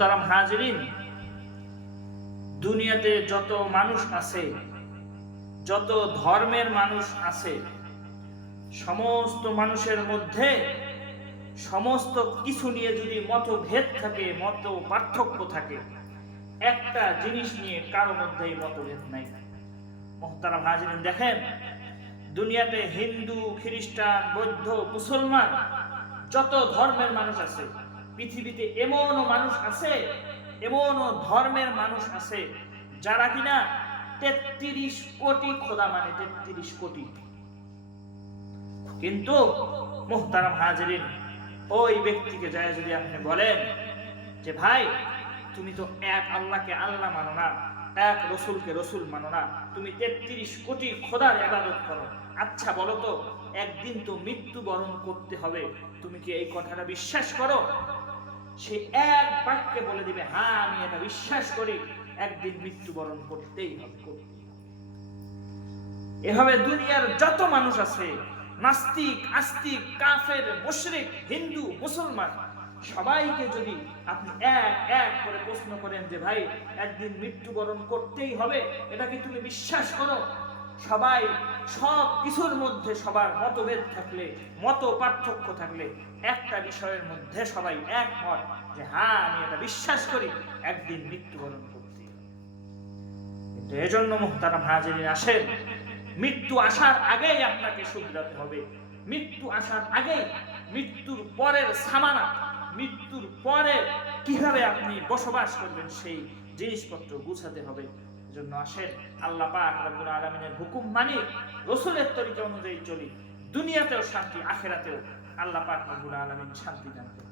মুহতারাম হাজিরিন, দুনিয়াতে যত মানুষ আছে, যত ধর্মের মানুষ আছে, সমস্ত মানুষের মধ্যে সমস্ত কিছু নিয়ে যদি মতভেদ থাকে, মত পার্থক্য থাকে, একটা জিনিস নিয়ে কারো মধ্যেই মতভেদ নাই। মুহতারাম হাজিরিন, দেখেন দুনিয়াতে হিন্দু, খ্রিস্টান, বৌদ্ধ, মুসলমান যত ধর্মের মানুষ আছে, পৃথিবীতে এমনও মানুষ আছে, এমনও ধর্মের মানুষ আছে যারা কিনা 33 কোটি খোদা মানে, 33 কোটি। কিন্তু মুহতারাম হাজিরিন, ওই ব্যক্তিকে যায় যদি আপনি বলেন যে ভাই তুমি তো এক আল্লাহকে আল্লাহ মানো না, এক রসুলকে রসুল মানো না, তুমি 33 কোটি খোদার ইবাদত করো, আচ্ছা বলো তো একদিন তো মৃত্যুবরণ করতে হবে, তুমি কি এই কথাটা বিশ্বাস করো? সে এক বাক্যে বলে দিবে, হ্যাঁ আমি এটা বিশ্বাস করি, একদিন মৃত্যুবরণ করতেই হবে। এভাবে দুনিয়ার যত মানুষ আছে, নাস্তিক, আস্তিক, কাফের, মুশরিক, হিন্দু, মুসলমান, সবাইকে যদি আপনি এক এক করে প্রশ্ন করেন যে ভাই একদিন মৃত্যুবরণ করতেই হবে, এটা কি তুমি বিশ্বাস করো? সবাই সব কিছুর মধ্যে সবার মতভেদ থাকলে, মত পার্থক্য থাকলে, একটা বিষয়ের মধ্যে সবাই একমত যে হ্যাঁ আমি এটা বিশ্বাস করি, একদিন মৃত্যুবরণ করতেই হবে। কিন্তু এজন্য মুহতারাম হাজিরিন, আসেন মৃত্যু আসার আগেই আপনাকে শুধরাতে হবে। মৃত্যু আসার আগেই মৃত্যুর পরের সামানা, মৃত্যুর পরে কিভাবে আপনি বসবাস করবেন সেই জিনিসপত্র গুছাতে হবে। এজন্য আসেন আল্লাহ পাক রব্বুল আলামিনের হুকুম মানি, রাসূলের তরিকা অনুযায়ী চলি, দুনিয়াতেও শান্তি, আখিরাতেও আল্লাহ পাক রব্বুল আলামিন শান্তি দান করুন।